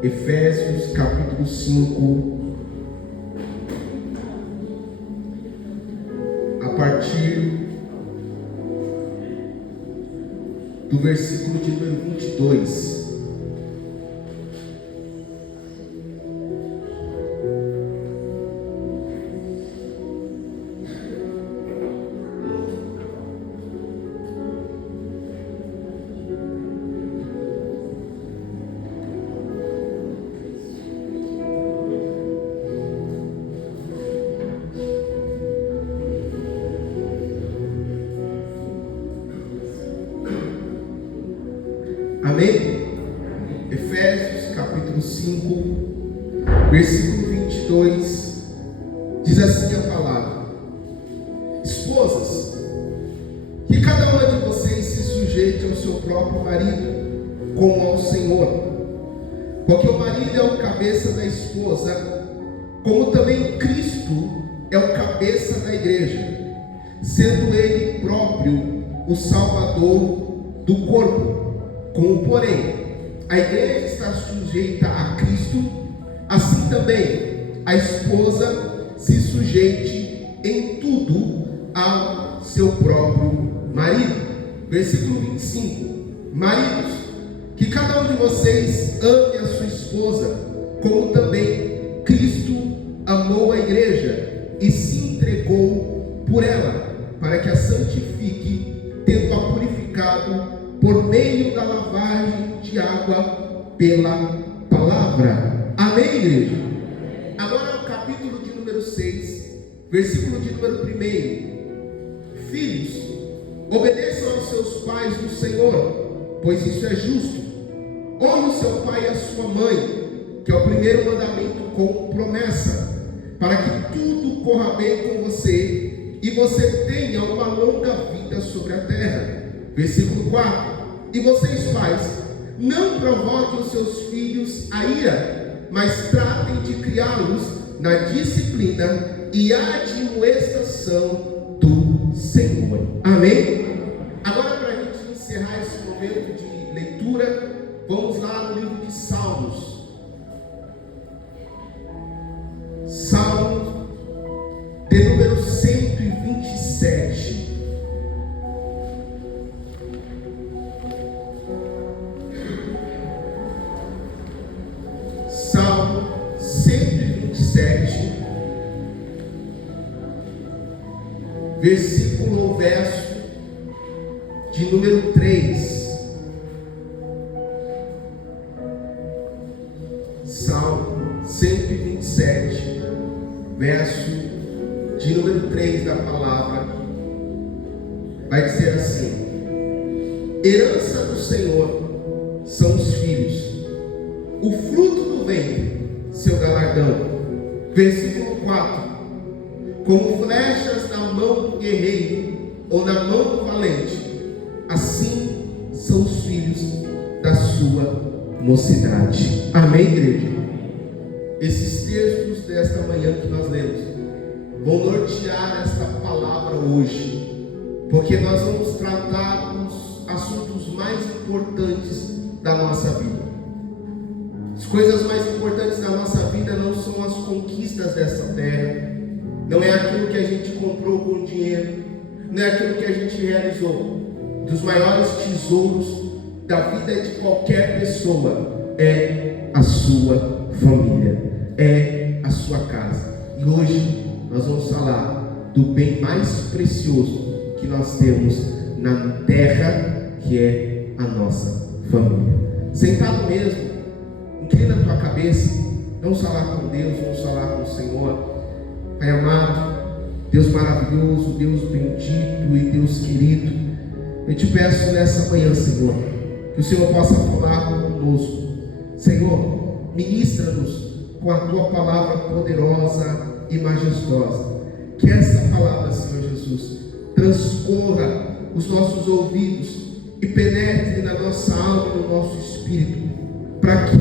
Efésios capítulo 5, a partir do versículo de número 22. Amém? Efésios capítulo 5, versículo 22, diz assim a palavra: Esposas, que cada uma de vocês se sujeite ao seu próprio marido, como ao Senhor, porque o marido é o cabeça da esposa, como também Cristo é o cabeça da igreja, sendo ele próprio o Salvador do corpo. Como, porém, a igreja está sujeita a Cristo, assim também a esposa se sujeite em tudo ao seu próprio marido. Versículo 25: Maridos, que cada um de vocês ame a sua esposa, como também Cristo amou a igreja e se entregou por ela, para que a santifique, tendo-a purificado por meio da lavagem de água pela palavra. Amém, igreja? Agora o capítulo de número 6, versículo de número 1. Filhos, obedeçam aos seus pais no Senhor, pois isso é justo. Honre o seu pai e a sua mãe, que é o primeiro mandamento com promessa, para que tudo corra bem com você e você tenha uma longa vida sobre a terra. Versículo 4: E vocês, pais, não provoquem os seus filhos a ira, mas tratem de criá-los na disciplina e admoestação do Senhor. Amém? Agora, para a gente encerrar esse momento de leitura, vamos lá no livro de Salmos. Salmo de número 127. Salmo 127, versículo ou verso de número 3. Salmo 127, verso de número 3 da palavra, vai dizer assim: Herança do Senhor são os filhos, o fruto do ventre, seu galardão. Versículo 4: Como flechas na mão do guerreiro, ou na mão do valente, assim são os filhos da sua mocidade. Amém, igreja? Esses textos desta manhã que nós lemos vão nortear esta palavra hoje, porque nós vamos tratar dos assuntos mais importantes da nossa vida. As coisas mais importantes da nossa vida não são as conquistas dessa terra, não é aquilo que a gente comprou com dinheiro, não é aquilo que a gente realizou. Dos maiores tesouros da vida de qualquer pessoa é a sua família, é a sua casa. E hoje nós vamos falar do bem mais precioso que nós temos na terra, que é a nossa família. Sentado mesmo, inclina a tua cabeça, vamos falar com Deus, vamos falar com o Senhor. Pai amado, Deus maravilhoso, Deus bendito e Deus querido, eu te peço nessa manhã, Senhor, que o Senhor possa falar conosco. Senhor, ministra-nos com a tua palavra poderosa e majestosa. Que essa palavra, Senhor Jesus, transcorra os nossos ouvidos e penetre na nossa alma e no nosso espírito, para que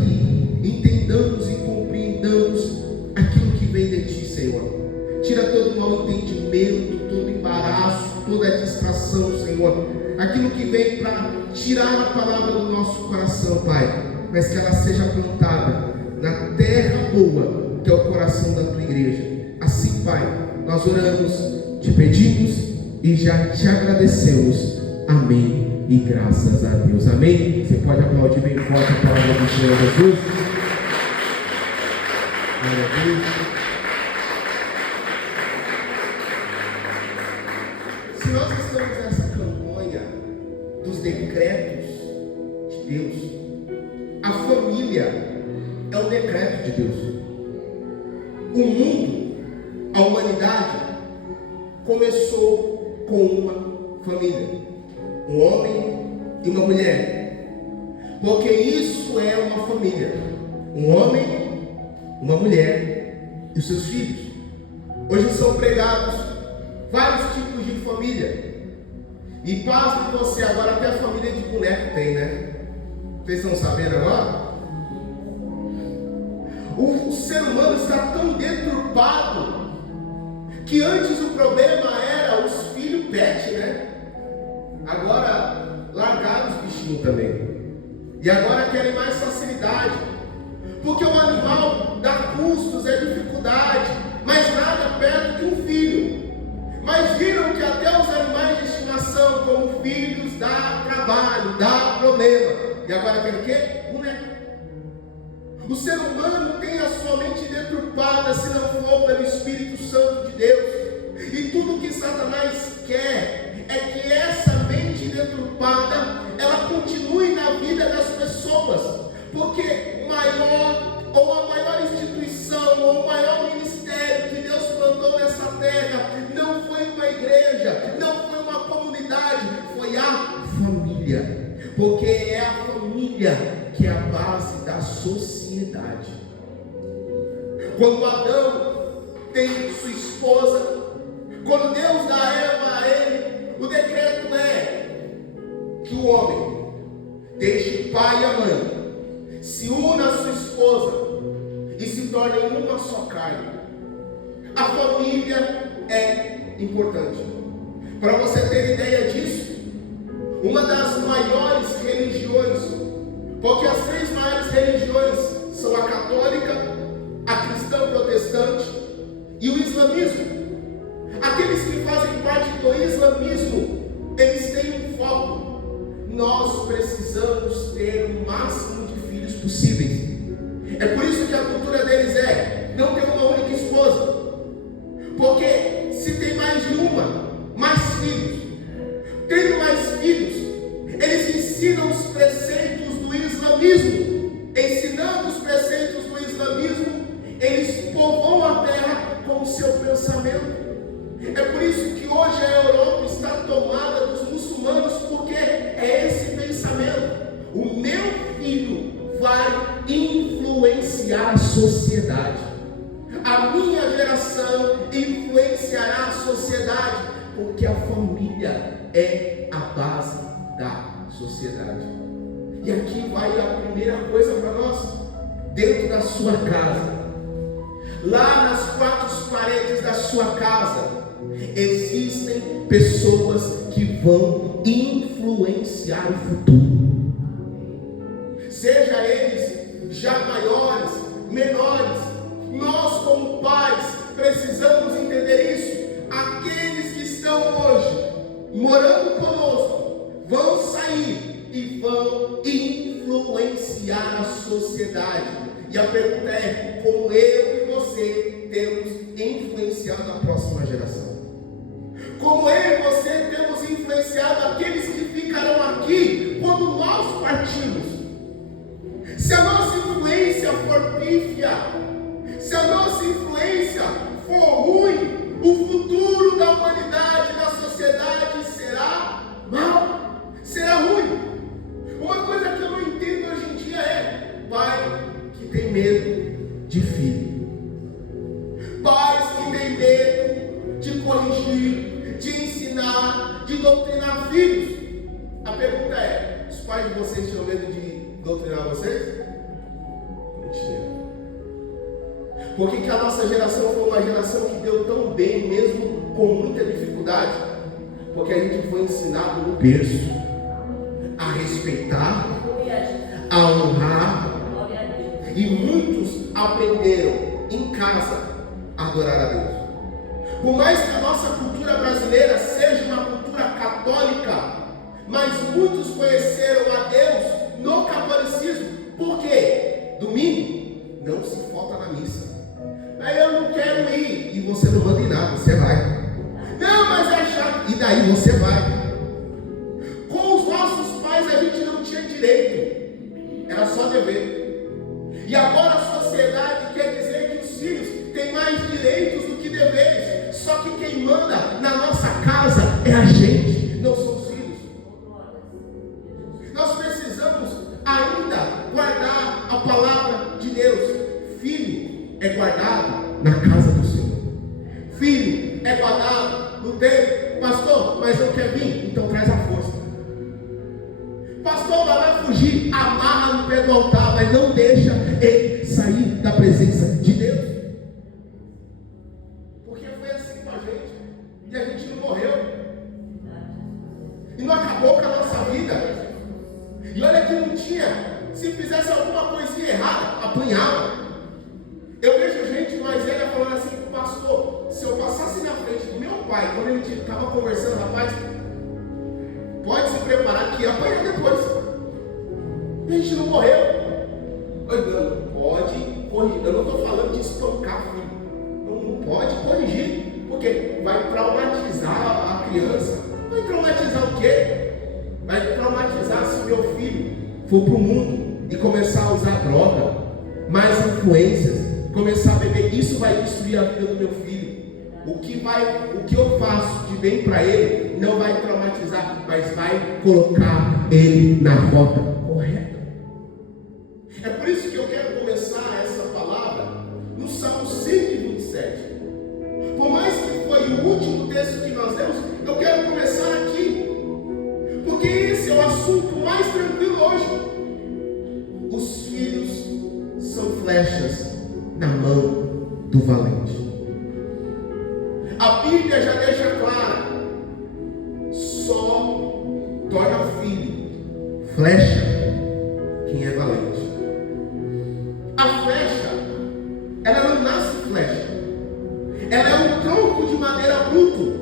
entendamos e compreendamos aquilo que vem de ti, Senhor. Tira todo mau entendimento, todo embaraço, toda distração, Senhor. Aquilo que vem para tirar a palavra do nosso coração, Pai. mas que ela seja plantada na terra boa, que é o coração da tua igreja. Assim, Pai, nós oramos, te pedimos e já te agradecemos. Amém e graças a Deus. Amém. Você pode aplaudir bem forte a palavra do Senhor Jesus. Se nós estamos nessa campanha dos decretos de Deus, a família é o decreto de Deus. O mundo, a humanidade, começou com uma família, um homem e uma mulher, porque isso é uma família, um homem, uma mulher e os seus filhos. Hoje são pregados vários tipos de família, e pasme você, agora até a família de boneco tem, né? Vocês estão sabendo agora? O ser humano está tão deturpado que antes o problema era os filhos pet, né? Agora largaram os bichinhos também. E agora querem mais facilidade. Porque o animal dá custos, é dificuldade, mas nada perto de um filho. Mas viram que até os animais de estimação, como filhos, dá trabalho, dá problema. E agora quer o quê? Boneco. O ser humano tem a sua mente deturpada se não for pelo Espírito Santo de Deus. E tudo que Satanás quer é que essa mente deturpada ela continue na vida das pessoas. Porque o maior ou a maior instituição ou o maior ministério que Deus plantou nessa terra não foi uma igreja, não foi uma comunidade, foi a família. Porque é a família que é a base da sociedade. Quando Adão tem sua esposa, quando Deus dá Eva a ele, o decreto é que o homem deixe o pai e a mãe, se una a sua esposa e se torne uma só carne. A família é importante. Para você ter ideia disso, uma das maiores religiões, porque as três maiores religiões são a católica, a cristã protestante e o islamismo. Aqueles que fazem parte do islamismo, eles têm um foco: nós precisamos ter o máximo de filhos possíveis. É por isso que a cultura deles é não ter uma única esposa, porque se tem mais de uma, mais filhos. Tendo mais filhos, eles ensinam os preceitos do islamismo. Ensinando os preceitos do islamismo, eles povoam a terra com o seu pensamento. É por isso que hoje a Europa está tomada dos muçulmanos, porque é esse pensamento: o meu filho vai influenciar a sociedade, a minha geração influenciará a sociedade, porque a família é a base da sociedade. E aqui vai a primeira coisa para nós: dentro da sua casa, lá nas quatro paredes da sua casa, existem pessoas que vão influenciar o futuro. Seja eles já maiores, menores, nós como pais precisamos entender isso. Aqueles que estão hoje morando conosco vão sair e vão influenciar a sociedade. E a pergunta é: como eu e você temos influenciado a próxima geração? Como eu e você temos influenciado aqueles que ficarão aqui quando nós partimos? Se a nossa influência for pífia, se a nossa influência for ruim, o futuro da humanidade, da sociedade será mau, será ruim. Uma coisa que eu não entendo hoje em dia é pai que tem medo de filho, pais que têm medo de corrigir, de ensinar, de doutrinar filhos. A pergunta é: os pais de vocês tinham medo de doutrinar vocês? Não tinham. Por que a nossa geração foi uma geração que deu tão bem, mesmo com muita dificuldade? Porque a gente foi ensinado no berço a respeitar, a honrar E muitos aprenderam em casa a adorar a Deus. Por mais que a nossa cultura brasileira seja uma cultura católica, mas muitos conheceram a Deus no catolicismo. Por quê? Domingo não se falta na missa. Aí eu não quero ir. E você não manda em nada, você vai. Não, mas é chato. E daí você vai. Com os nossos pais a gente não tinha direito. Era só dever. E agora a sociedade quer dizer que os filhos têm mais direitos do que deveres. Só que quem manda na nossa casa é a gente, não são os filhos. Nós precisamos ainda guardar a palavra de Deus. Filho é guardado na casa do Senhor. Filho é guardado no tempo. Pastor, mas não quer vir? Então traz a força. Pastor, vai fugir, amarra no pé do altar, mas não deixa ele sair da presença de Deus. Porque foi assim com a gente, e a gente não morreu, e não acabou com a nossa vida. E olha que não tinha, se fizesse alguma coisinha errada, apanhava. Eu vejo gente mais velha falando assim: pastor, se eu passasse na frente do meu pai, quando ele estava conversando, rapaz, pode se preparar que ia apanhar depois. A gente não morreu. Não pode corrigir. Eu não estou falando de espancar, filho. Não pode corrigir, porque vai traumatizar a criança. Vai traumatizar o quê? Vai traumatizar se meu filho for para o mundo e começar a usar droga, mais influências, começar a beber. Isso vai destruir a vida do meu filho. O que eu faço de bem para ele não vai traumatizar, mas vai colocar ele na rota correta. É por isso que eu quero começar essa palavra no Salmo 127. Por mais que foi o último texto que nós lemos, eu quero começar aqui, porque esse é o assunto mais tranquilo hoje. Os filhos são flechas na mão do valente. A Bíblia já deixa claro: só torna filho flecha quem é valente. A flecha, ela não nasce flecha, ela é um tronco de madeira bruto.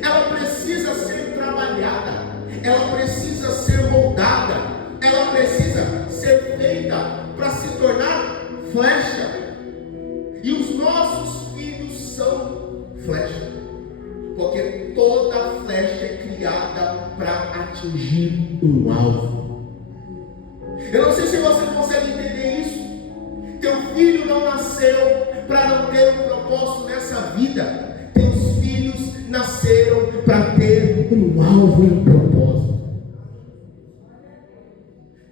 Ela precisa ser trabalhada, ela precisa ser moldada, ela precisa ser feita para se tornar flecha. E os nossos filhos são flecha, porque toda flecha é criada para atingir um alvo. Eu não sei se você consegue entender isso. Teu filho não nasceu para não ter um propósito nessa vida. Teus filhos nasceram para ter um alvo e um propósito.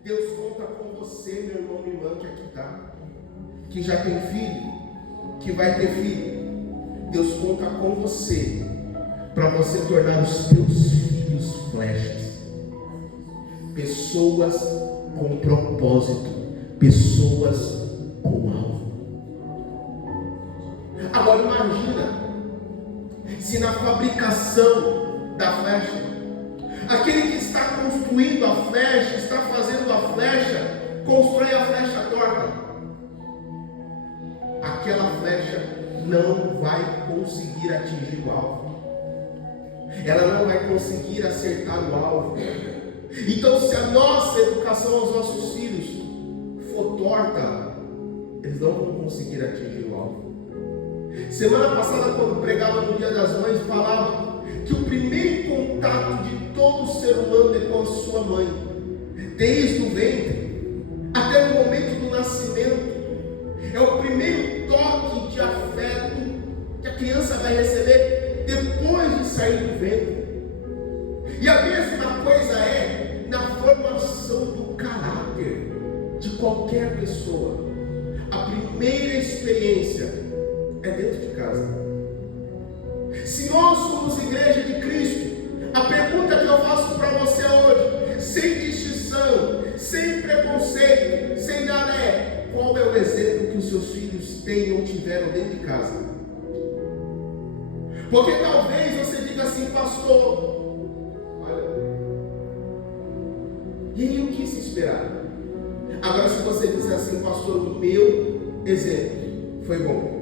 Deus conta com você, meu irmão e irmã, que aqui está, que já tem filho, que vai ter filho. Deus conta com você para você tornar os teus filhos flechas, pessoas com propósito, pessoas com alvo. Agora imagina se na fabricação da flecha, aquele que está construindo a flecha, está fazendo a flecha, constrói a flecha torta. Aquela flecha não vai conseguir atingir o alvo. Ela não vai conseguir acertar o alvo. Então, se a nossa educação aos nossos filhos for torta, eles não vão conseguir atingir o alvo. Semana passada, quando pregava no Dia das Mães, falava que o primeiro contato de todo ser humano é com a sua mãe, desde o ventre até o momento do nascimento. É o primeiro toque de afeto que a criança vai receber depois de sair do ventre. E a mesma coisa é na formação do caráter de qualquer pessoa. A primeira experiência é dentro de casa. Se nós somos igreja de Cristo, a pergunta que eu faço para você hoje, sem distinção, sem preconceito, sem nada, é: qual é o exemplo que os seus filhos têm ou tiveram dentro de casa? Porque talvez você diga assim: pastor, olha, e aí o que se esperar? Agora, se você disser assim, pastor, o meu exemplo foi bom.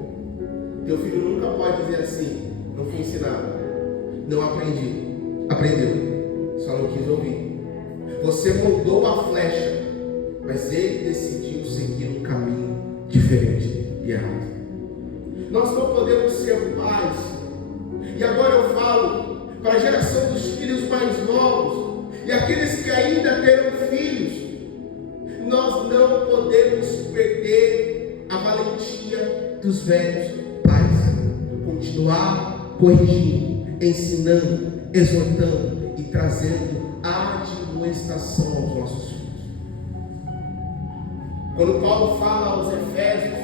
Teu filho nunca pode dizer assim, não fui ensinado, não aprendi. Aprendeu, só não quis ouvir. Você moldou a flecha, mas ele decidiu seguir um caminho diferente e errado. Nós não podemos ser pais. E agora eu falo para a geração dos filhos mais novos e aqueles que ainda terão filhos. Nós não podemos perder a valentia dos velhos pais. Continuar corrigindo, ensinando, exortando e trazendo admoestação aos nossos filhos. Quando Paulo fala aos Efésios,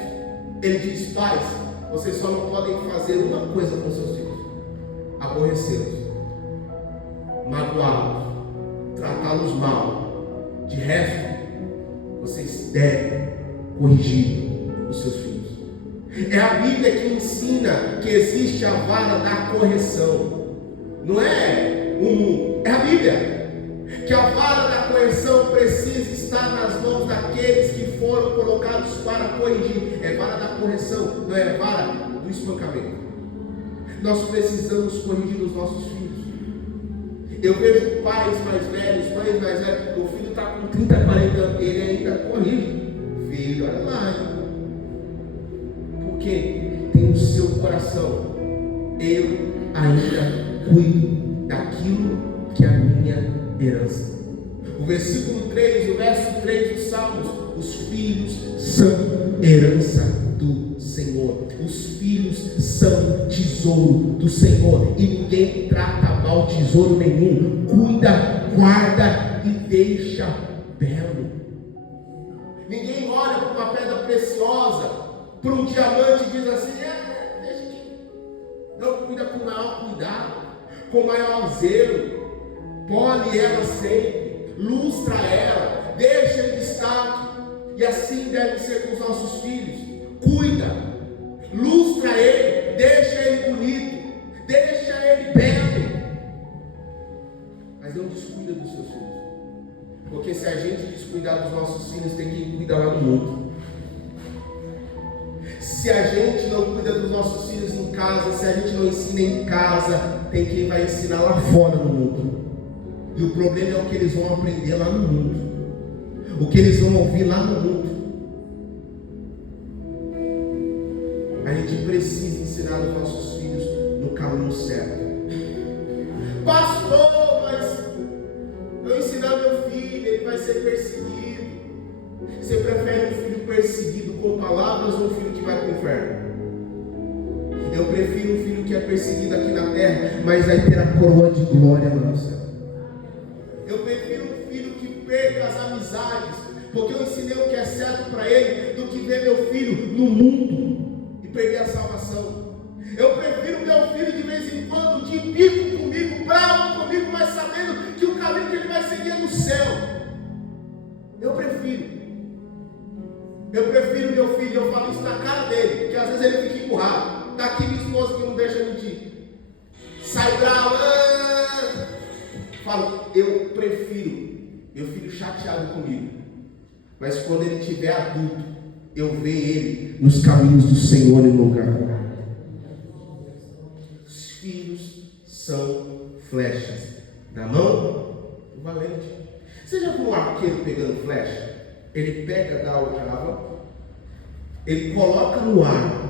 ele diz: pais, vocês só não podem fazer uma coisa com seus filhos: aborrecê-los, magoá-los, tratá-los mal. De resto, vocês devem corrigir os seus filhos. É a Bíblia que ensina que existe a vara da correção. Não é o mundo, é a Bíblia. Que a vara da correção precisa estar nas mãos daqueles que foram colocados para corrigir. É vara da correção, não é vara do espancamento. Nós precisamos corrigir os nossos filhos. Eu vejo pais mais velhos, mães mais velhas, o filho está com 30, 40 anos, ele ainda corrige. Filho, olha lá. Porque tem no seu coração: eu ainda cuido daquilo que é a minha herança. O versículo 3, o verso 3 dos Salmos: os filhos são herança do Senhor. Os filhos são tesouro do Senhor, e ninguém trata mal tesouro nenhum. Cuida, guarda e deixa belo. Ninguém olha para uma pedra preciosa, para um diamante e diz assim: deixa aqui. Não, cuida com maior cuidado, com maior zelo. Pole ela sempre, lustra ela, deixa em destaque. E assim deve ser com os nossos filhos. Cuida, lustra ele, deixa ele bonito, deixa ele belo. Mas não descuida dos seus filhos. Porque se a gente descuidar dos nossos filhos, tem quem cuida lá no mundo. Se a gente não cuida dos nossos filhos em casa, se a gente não ensina em casa, tem quem vai ensinar lá fora no mundo. E o problema é o que eles vão aprender lá no mundo, o que eles vão ouvir lá no mundo. A gente precisa ensinar os nossos filhos no caminho certo. Pastor, mas eu ensinar meu filho, ele vai ser perseguido. Você prefere um filho perseguido com palavras ou um filho que vai para o inferno? Eu prefiro um filho que é perseguido aqui na terra, mas vai ter a coroa de glória lá no céu. Eu prefiro um filho que perca as amizades, porque eu ensinei o que é certo para ele, do que ver meu filho no mundo e perder a salvação. Eu prefiro meu filho de vez em quando de bico comigo, bravo comigo, mas sabendo que o caminho que ele vai seguir é no céu. Eu prefiro meu filho, eu falo isso na cara dele, que às vezes ele fica empurrado. Está aqui minha esposa que não deixa mentir. Sai bravo. Falo, eu prefiro meu filho chateado comigo, mas quando ele estiver adulto, eu ver ele nos caminhos do Senhor e no lugar correto. Os filhos são flechas na mão do valente. Você já viu um arqueiro pegando flecha? Ele pega da aljava, ele coloca no ar.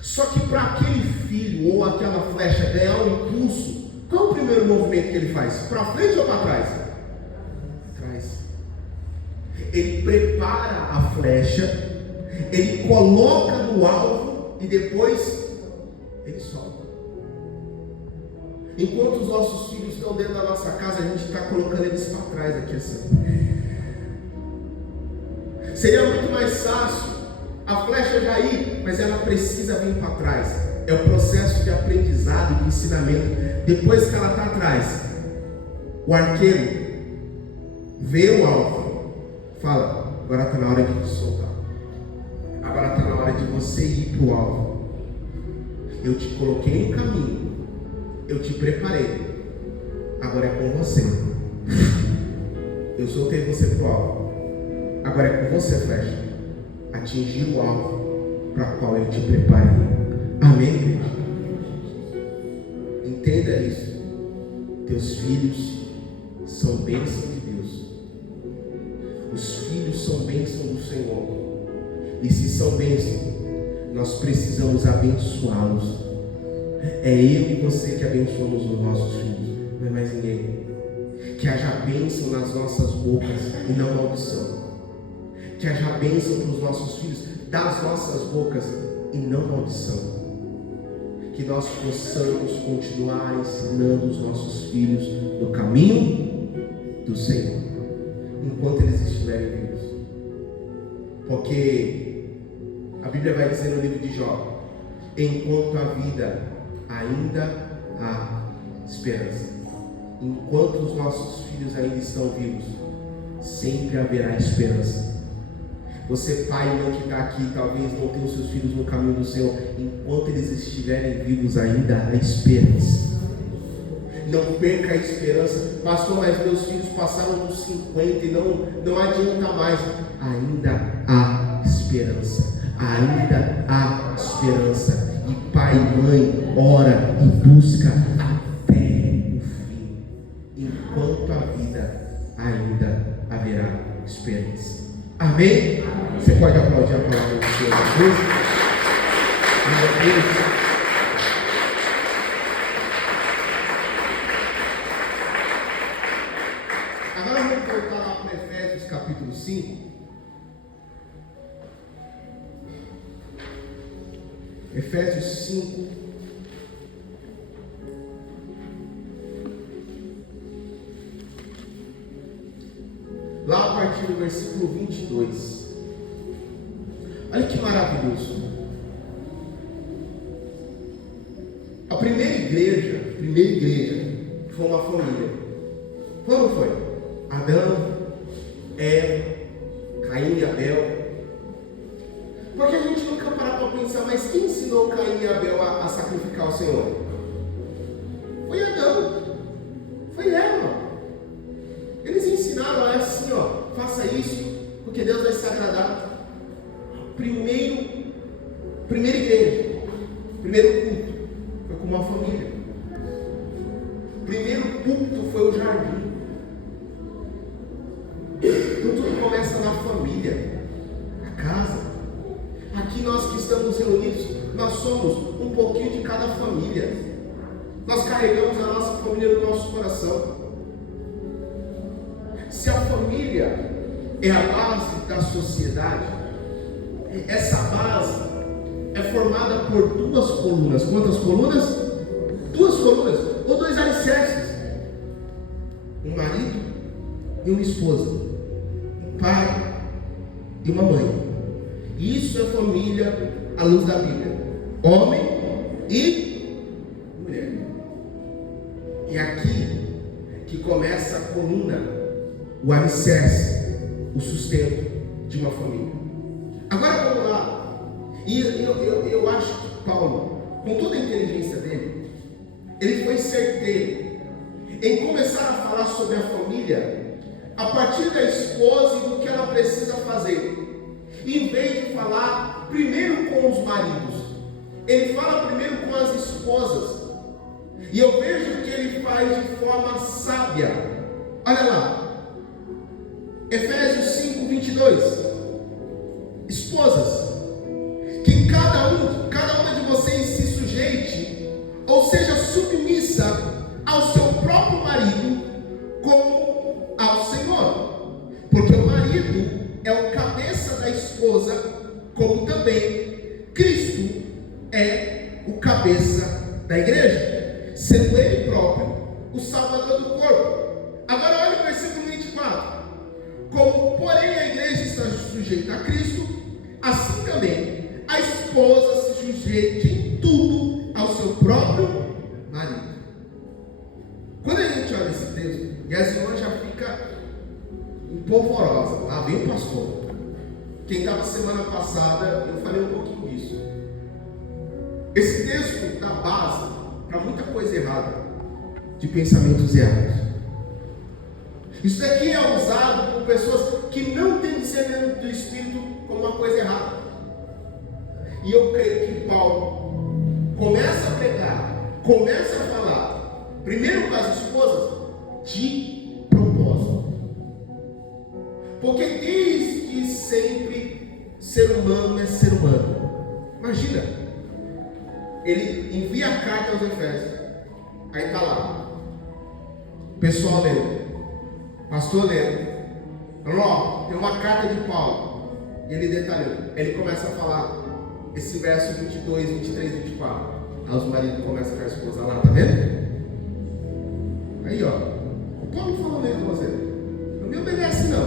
Só que para aquele filho ou aquela flecha ganhar um impulso, qual é o primeiro movimento que ele faz? Para frente ou para trás? Atrás. Ele prepara a flecha, ele coloca no alvo e depois ele solta. Enquanto os nossos filhos estão dentro da nossa casa, a gente está colocando eles para trás aqui assim. Seria muito mais fácil a flecha já ir, mas ela precisa vir para trás. É o processo de aprendizado e de ensinamento. Depois que ela está atrás, o arqueiro vê o alvo, fala: agora está na hora de soltar, agora está na hora de você ir para o alvo. Eu te coloquei no caminho, eu te preparei, agora é com você. Eu soltei você para o alvo. Agora é com você, flecha, atingir o alvo para o qual eu te preparei. Amém, igreja? Entenda isso. Teus filhos são bênção de Deus. Os filhos são bênção do Senhor. E se são bênção, nós precisamos abençoá-los. É eu e você que abençoamos os nossos filhos, não é mais ninguém. Que haja bênção nas nossas bocas e não maldição. Que haja bênção para os nossos filhos das nossas bocas e não maldição. Que nós possamos continuar ensinando os nossos filhos no caminho do Senhor, enquanto eles estiverem vivos. Porque a Bíblia vai dizer no livro de Jó: enquanto a vida ainda há esperança. Enquanto os nossos filhos ainda estão vivos, sempre haverá esperança. Você, pai e mãe que está aqui, talvez não tenha os seus filhos no caminho do Senhor. Enquanto eles estiverem vivos, ainda há esperança. Não perca a esperança. Pastor, mas meus filhos passaram dos 50 e não adianta mais. Ainda há esperança. Ainda há esperança. E pai e mãe, ora e busca até o fim. Enquanto a vida, ainda haverá esperança. Amém? Você pode aplaudir a palavra do Senhor. Agora vamos voltar lá para Efésios capítulo 5. Efésios 5. Lá a partir do versículo 22. Olha que maravilhoso. A primeira igreja foi uma família. Quando foi? Adão, Eva, Caim e Abel. Porque a gente nunca para para pensar, mas quem ensinou Caim e Abel a sacrificar o Senhor? Foi Adão, foi Eva. Eles ensinaram assim, faça isso, porque Deus vai se agradar. Primeira igreja, primeiro culto, foi com uma família. Primeiro culto foi o jardim. Então tudo começa na família, na casa. Aqui nós que estamos reunidos, nós somos um pouquinho de cada família. Nós carregamos a nossa família no nosso coração. Se a família é a base da sociedade, essa base é formada por duas colunas. Quantas colunas? Duas colunas, ou dois alicerces. Um marido e uma esposa. Um pai e uma mãe. Isso é família à luz da Bíblia. Homem e mulher. E aqui que começa a coluna, o alicerce, o sustento de uma família. Agora vamos lá. E eu acho que Paulo, com toda a inteligência dele, ele foi certeiro em começar a falar sobre a família a partir da esposa e do que ela precisa fazer. Em vez de falar primeiro com os maridos, ele fala primeiro com as esposas. E eu vejo que ele faz de forma sábia. Olha lá, Efésios 5, 22. Esposas, que cada uma de vocês se sujeite, ou seja, submissa ao seu próprio marido, como ao Senhor. Porque o marido é o cabeça da esposa, como também Cristo é o cabeça da igreja, sendo ele próprio o salvador do corpo. Agora olha o versículo 24. Como porém a igreja está sujeita a Cristo, assim também a esposa se sujeite em tudo ao seu próprio marido. Quando a gente olha esse texto, e as irmãs já ficam empolvorosa. Lá vem o pastor. Quem estava semana passada, eu falei um pouquinho disso. Esse texto dá base para muita coisa errada, de pensamentos errados. Isso daqui é usado por pessoas que não têm discernimento do Espírito como uma coisa errada. E eu creio que Paulo começa a pregar, começa a falar, primeiro com as esposas, de propósito. Porque desde sempre, ser humano é ser humano. Imagina, ele envia a carta aos Efésios, aí está lá, o pessoal lendo, pastor lendo, falou, tem uma carta de Paulo, e ele detalhou, ele começa a falar esse verso 22, 23, 24, aí os maridos começam com a esposa lá, tá vendo? Aí o Paulo falou mesmo com você, não me obedece não,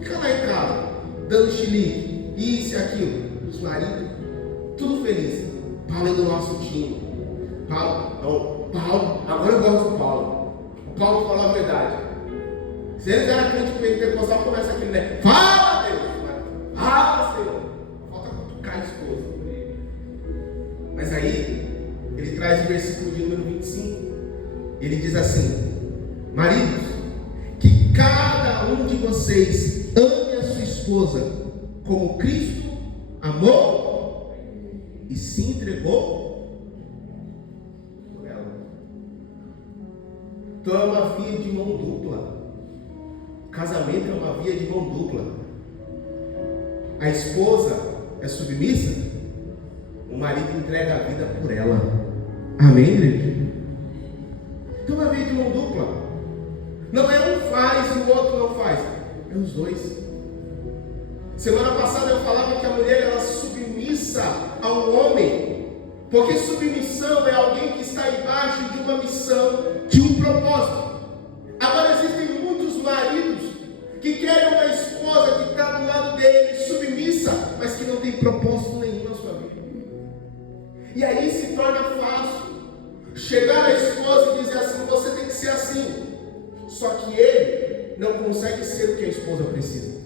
fica lá em casa, dando xilique, isso e aquilo, os maridos, tudo feliz. Paulo é do nosso time. Paulo, agora eu gosto do Paulo. O Paulo fala a verdade. Se eles eram crente pentecostal, começa aquele, né? Fala, Deus! Fala, Senhor! Falta cutucar a esposa. Mas aí, ele traz o versículo de número 25. Ele diz assim: maridos, que cada um de vocês ame a sua esposa como Cristo amou e se entregou por ela. Então é uma via de mão dupla. Casamento é uma via de mão dupla. A esposa é submissa, o marido entrega a vida por ela. Amém, igreja? Então é uma via de mão dupla. Não é um faz e o outro não faz, é os dois. Semana passada eu falava que a mulher ela submissa ao homem, porque submissão é alguém que está embaixo de uma missão, de um propósito. Agora existem muitos maridos que querem uma esposa que está do lado dele, submissa, mas que não tem propósito nenhum na sua vida. E aí se torna fácil chegar à esposa e dizer assim: você tem que ser assim. Só que ele não consegue ser o que a esposa precisa.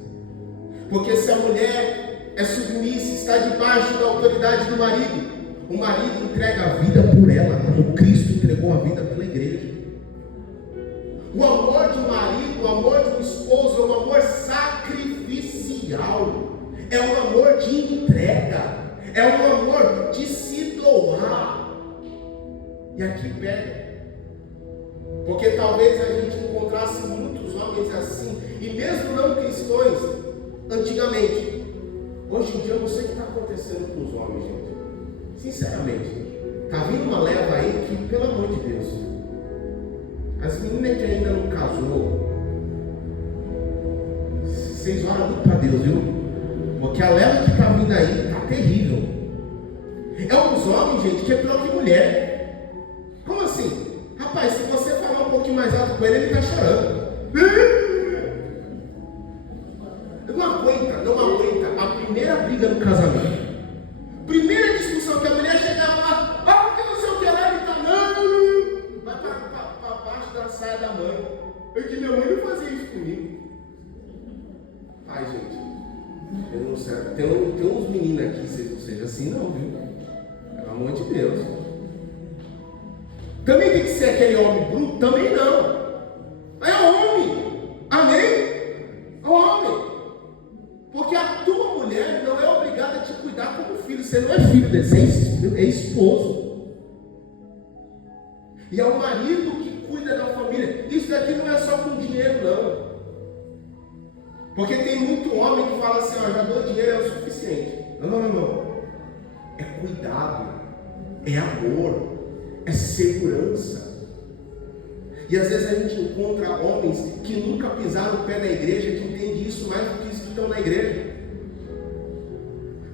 Porque se a mulher é submissa, está debaixo da autoridade do marido, o marido entrega a vida por ela, como Cristo entregou a vida pela igreja. O amor de um marido, o amor de um esposo é um amor sacrificial, é um amor de entrega, é um amor de se doar. E aqui pega, porque talvez a gente encontrasse muitos homens assim, e mesmo não cristãos, antigamente. Hoje em dia eu não sei o que está acontecendo com os homens, gente. Sinceramente, está vindo uma leva aí que, pelo amor de Deus, as meninas que ainda não casou, vocês oram muito para Deus, viu? Porque a leva que está vindo aí está terrível. É uns homens, gente, que é pior que mulher. Como assim? Rapaz, se você falar um pouquinho mais alto com ele, ele está chorando. Não aguenta a primeira briga no casamento. Primeira discussão que a mulher chegava lá, porque não sei o que ela ele tá, não, vai para baixo da saia da mãe. Eu que minha mãe não fazia isso comigo. Ai, gente, eu não sei, tem uns meninos aqui, vocês não sejam assim não, viu? Pelo amor de Deus. Também tem que ser aquele homem bruto? Também não. É homem. Amém? É homem. Porque a tua mulher não é obrigada a te cuidar como filho. Você não é filho dele, você é esposo. E é o marido que cuida da família. Isso daqui não é só com dinheiro, não. Porque tem muito homem que fala assim: já dou dinheiro, é o suficiente. Não. É cuidado, é amor, é segurança. E às vezes a gente encontra homens que nunca pisaram o pé na igreja, que entendem isso mais do que os que estão na igreja.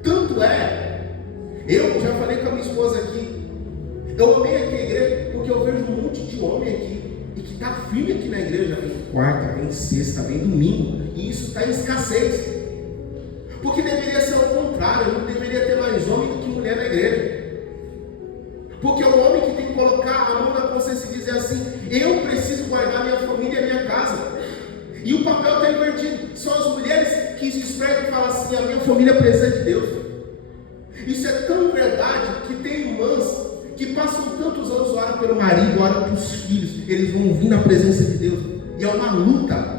Tanto é, eu já falei com a minha esposa aqui, eu amei aqui a igreja porque eu vejo um monte de homem aqui e que está firme aqui na igreja, vem quarta, vem sexta, vem domingo, e isso está em escassez. Porque deveria ser o contrário, não deveria ter mais homem do que mulher na igreja. Porque é o homem que tem que colocar a mão na consciência e dizer assim: eu preciso guardar minha família e minha casa. E o papel está invertido. São as mulheres que se expressam e falam assim: a minha família precisa de Deus. Isso é tão verdade que tem irmãs que passam tantos anos, oram pelo marido, oram pelos filhos, eles vão vir na presença de Deus. e é uma luta.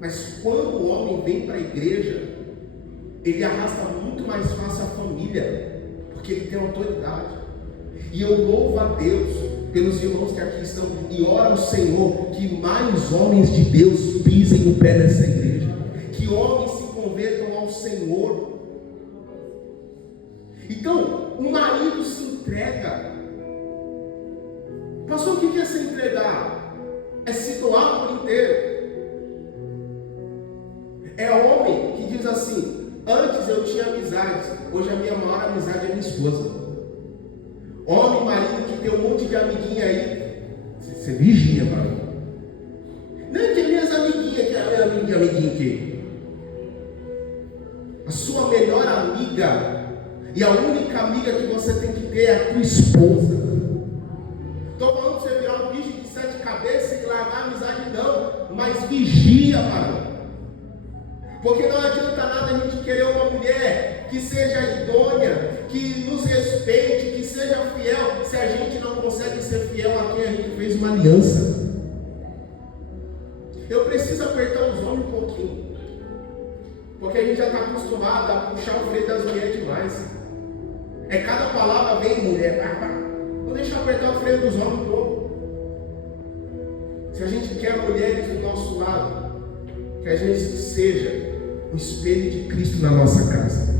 Mas quando o homem vem para a igreja, ele arrasta muito mais fácil a família, porque ele tem autoridade. E eu louvo a Deus pelos irmãos que aqui estão e oro ao Senhor que mais homens de Deus pisem o pé nessa igreja, que homens se convertam ao Senhor. Então, o marido se entrega. Pastor, o que é se entregar? É se doar por inteiro. É homem que diz assim: antes eu tinha amizades, hoje a minha maior amizade é minha esposa. Homem, marido que tem um monte de amiguinha aí, você vigia, mano. Não é que minhas amiguinhas, que é amiguinha aqui. A sua melhor amiga e a única amiga que você tem que ter é a tua esposa. Estou falando para você virar um bicho de 7 cabeças e largar a amizade, não, mas vigia, mano. Porque não adianta nada a gente querer uma mulher que seja idônea, que nos respeite, que seja fiel, se a gente não consegue ser fiel a quem a gente fez uma aliança. Eu preciso apertar os homens um pouquinho, porque a gente já está acostumado a puxar o freio das mulheres demais. É cada palavra vem mulher, vou deixar apertar o freio dos homens um pouco. Se a gente quer mulheres do nosso lado, que a gente seja o espelho de Cristo na nossa casa.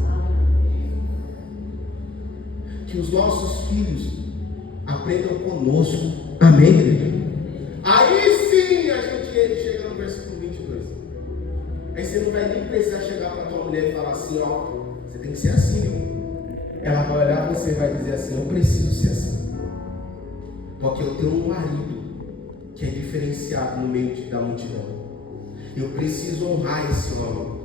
Que os nossos filhos aprendam conosco. Amém, igreja? Aí sim a gente chega no versículo 22. Aí você não vai nem precisar chegar para a tua mulher e falar assim: ó, você tem que ser assim, viu? Ela vai olhar para você e vai dizer assim: eu preciso ser assim. Porque eu tenho um marido que é diferenciado no meio da multidão. Eu preciso honrar esse homem.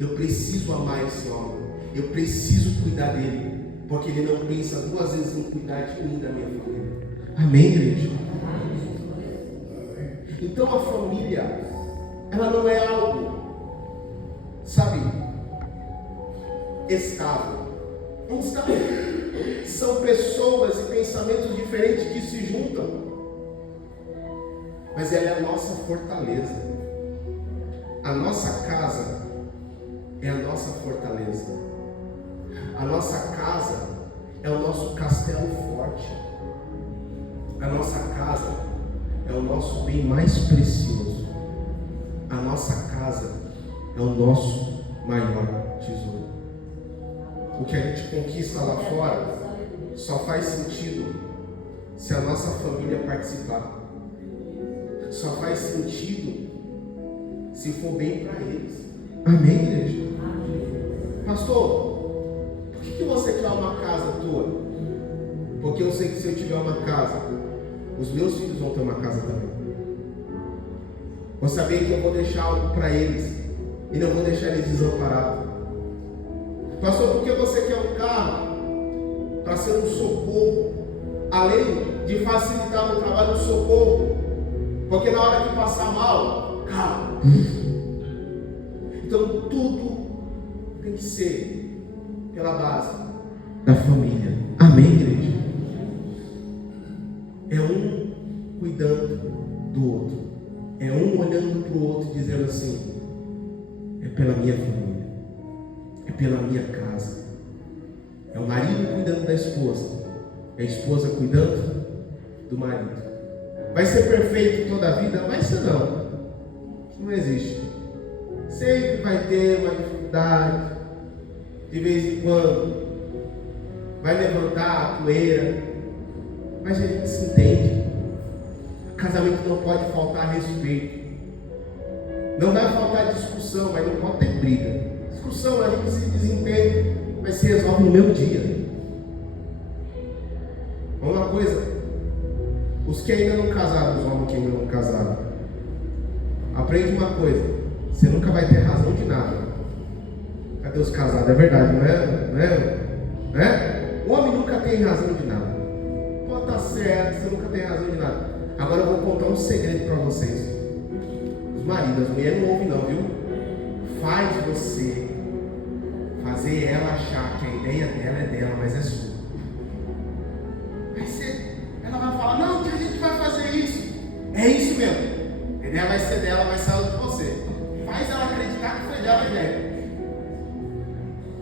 Eu preciso amar esse homem. Eu preciso cuidar dele. Porque ele não pensa 2 vezes em cuidar de mim e da minha família. Amém, igreja? Então a família, ela não é algo, sabe, estável. Não está. São pessoas e pensamentos diferentes que se juntam. Mas ela é a nossa fortaleza. A nossa casa é a nossa fortaleza. A nossa casa é o nosso castelo forte. A nossa casa é o nosso bem mais precioso. A nossa casa é o nosso maior tesouro. O que a gente conquista lá fora só faz sentido se a nossa família participar. Só faz sentido se for bem para eles. Amém, igreja? Pastor, por que você quer uma casa tua? Porque eu sei que se eu tiver uma casa, os meus filhos vão ter uma casa também. Vou saber que eu vou deixar algo para eles e não vou deixar eles desamparados. Pastor, por que você quer um carro? Para ser um socorro, além de facilitar no trabalho, um socorro. Porque na hora que passar mal, carro. Então tudo tem que ser pela base da família. Amém, igreja? É um cuidando do outro. É um olhando para o outro e dizendo assim: é pela minha família, é pela minha casa. É o marido cuidando da esposa, é a esposa cuidando do marido. Vai ser perfeito toda a vida? Vai ser não. Não existe. Sempre vai ter uma dificuldade. De vez em quando vai levantar a poeira. Mas a gente se entende. Casamento não pode faltar respeito. Não vai faltar discussão, mas não pode ter briga. Discussão a gente se desentende, mas se resolve no mesmo dia. Uma coisa. Os que ainda não casaram, os homens que ainda não casaram, aprende uma coisa: você nunca vai ter razão de nada. Cadê os casados? É verdade, não é? O homem nunca tem razão de nada. Pode estar certo, você nunca tem razão de nada. Agora eu vou contar um segredo para vocês. Os maridos, as mulheres não ouvem não, viu? Faz você fazer ela achar que a ideia dela é dela, mas é sua. Aí ela vai falar: não, que a gente vai fazer isso. É isso mesmo. A ideia vai ser dela, vai sair de você. Faz ela acreditar que foi dela a ideia.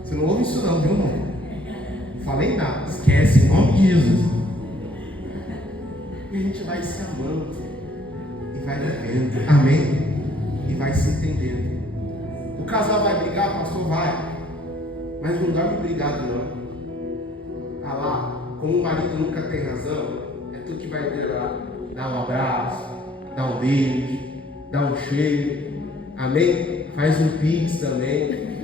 Você não ouve isso não, viu, irmão? Não falei nada. Esquece, em nome de Jesus. E a gente vai se amando e vai vivendo. Amém? E vai se entendendo. O casal vai brigar, pastor? Vai. Mas não dorme brigado, não. Ah lá, como o marido nunca tem razão, é tu que vai ter lá, dar um abraço, dar um beijo, dar um cheiro. Amém? Faz um pix também.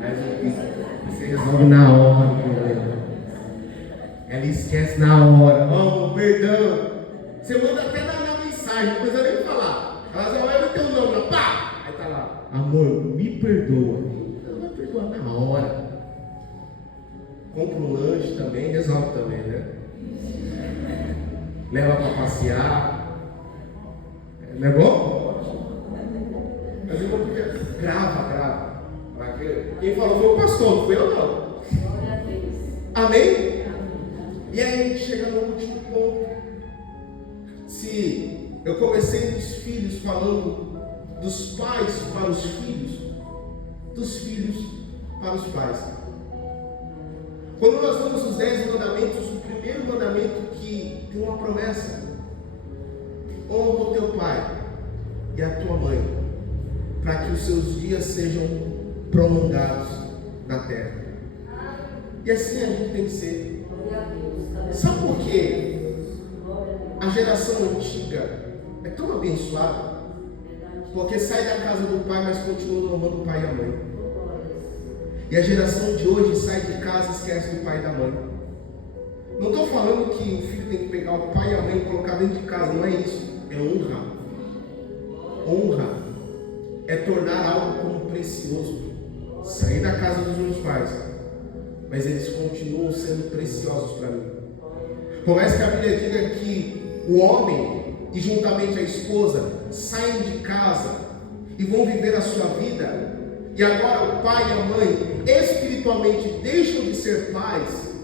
Faz um pix. Você resolve na hora, meu. Ela esquece na hora. Oh, perdão. Você manda até dar uma mensagem, não precisa nem falar. Ela só vai no teu nome, pá! Aí tá lá, amor, me perdoa. Ela vai perdoar na hora. Compra um lanche também, resolve também, né? Leva para passear. Não é bom? Mas eu vou pedir. Grava. Quem falou foi o pastor, não foi eu não. Amém? E aí a gente chega no último ponto. Se eu comecei dos filhos falando dos pais para os filhos, dos filhos para os pais. Quando nós vamos os 10 mandamentos, o primeiro mandamento que tem uma promessa: honra o teu pai e a tua mãe, para que os seus dias sejam prolongados na terra. E assim a gente tem que ser. Sabe por quê? A geração antiga é tão abençoada, porque sai da casa do pai, mas continua honrando o pai e a mãe. E a geração de hoje sai de casa e esquece do pai e da mãe. Não estou falando que o filho tem que pegar o pai e a mãe e colocar dentro de casa, não é isso. É honra. Honra é tornar algo como precioso. Sair da casa dos meus pais, mas eles continuam sendo preciosos para mim. Por mais que a Bíblia diga que o homem e juntamente a esposa saem de casa e vão viver a sua vida, e agora o pai e a mãe espiritualmente deixam de ser pais,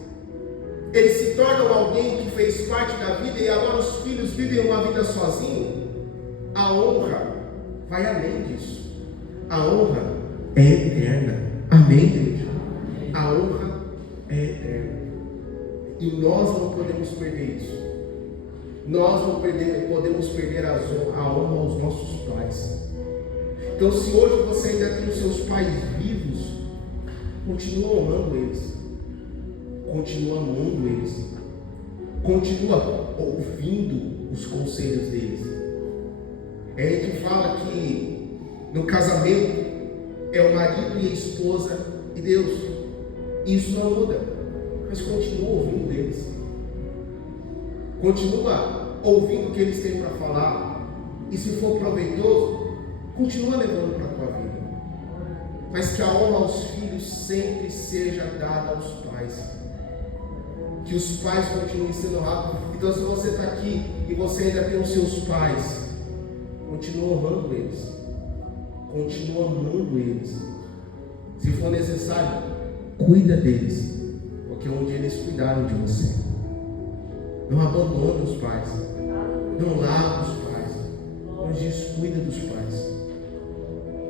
eles se tornam alguém que fez parte da vida e agora os filhos vivem uma vida sozinhos. A honra vai além disso. A honra é eterna. Amém, igreja? A honra é eterna. E nós não podemos perder isso. Nós não podemos perder a honra aos nossos pais. Então, se hoje você ainda tem os seus pais vivos, continua honrando eles, continua amando eles, continua ouvindo os conselhos deles. A gente fala que no casamento é o marido e a esposa e Deus. Isso não muda, mas continua ouvindo eles, continua ouvindo o que eles têm para falar, e se for proveitoso, continua levando para a tua vida. Mas que a honra aos filhos sempre seja dada aos pais. Que os pais continuem sendo honrados. Então, se você está aqui e você ainda tem os seus pais, continua honrando eles, continua amando eles. Se for necessário, cuida deles, porque um dia eles cuidaram de você. Não abandone os pais, não largue os pais, não descuida dos pais.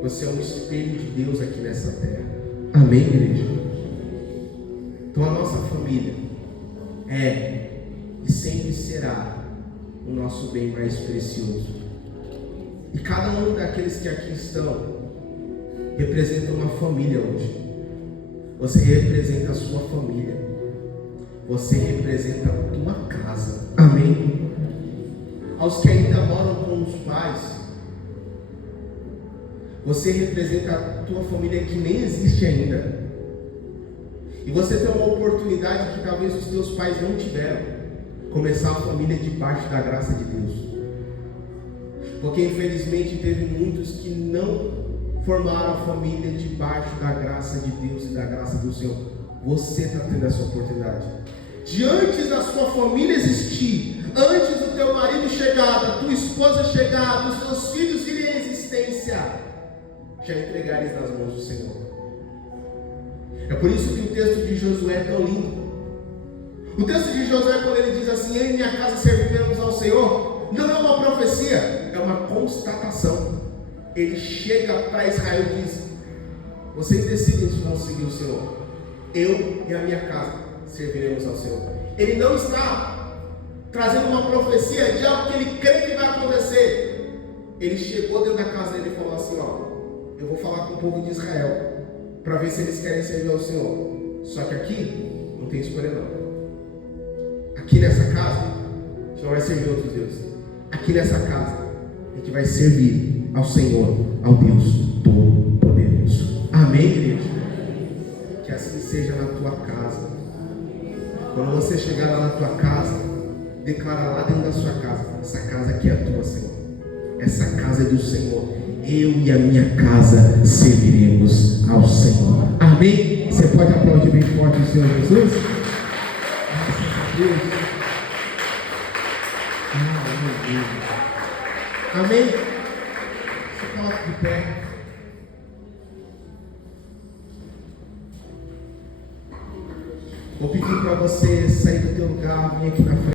Você é um espelho de Deus aqui nessa terra. Amém, igreja? Então a nossa família é e sempre será o nosso bem mais precioso. E cada um daqueles que aqui estão representa uma família hoje. Você representa a sua família. Você representa a tua casa. Amém? Aos que ainda moram com os pais, você representa a tua família que nem existe ainda. E você tem uma oportunidade que talvez os teus pais não tiveram. Começar a família debaixo da graça de Deus. Porque infelizmente teve muitos que não formaram a família debaixo da graça de Deus e da graça do Senhor. Você está tendo essa oportunidade. De antes da sua família existir, antes do teu marido chegar, da tua esposa chegar, dos teus filhos virem à existência, já entregares nas mãos do Senhor. É por isso que o texto de Josué é tão lindo. O texto de Josué, quando ele diz assim: eu e minha casa serviremos ao Senhor, Não é uma profecia, é uma constatação. Ele chega para Israel e diz: vocês decidem se vão seguir o Senhor. Eu e a minha casa serviremos ao Senhor. Ele não está trazendo uma profecia de algo que ele crê que vai acontecer. Ele chegou dentro da casa dele e falou assim: ó, eu vou falar com o povo de Israel para ver se eles querem servir ao Senhor. Só que aqui não tem escolha não. Aqui nessa casa a gente não vai servir outros deuses. Aqui nessa casa a gente vai servir ao Senhor, ao Deus Todo-Poderoso. Amém, igreja? Que assim seja na tua casa. Quando você chegar lá na tua casa, declara lá dentro da sua casa: essa casa aqui é tua, Senhor. Essa casa é do Senhor. Eu e a minha casa serviremos ao Senhor. Amém? Você pode aplaudir bem forte o Senhor Jesus? Graças a Deus. Amém? Você coloca de pé. Vou pedir para você sair do teu lugar, vir aqui na frente.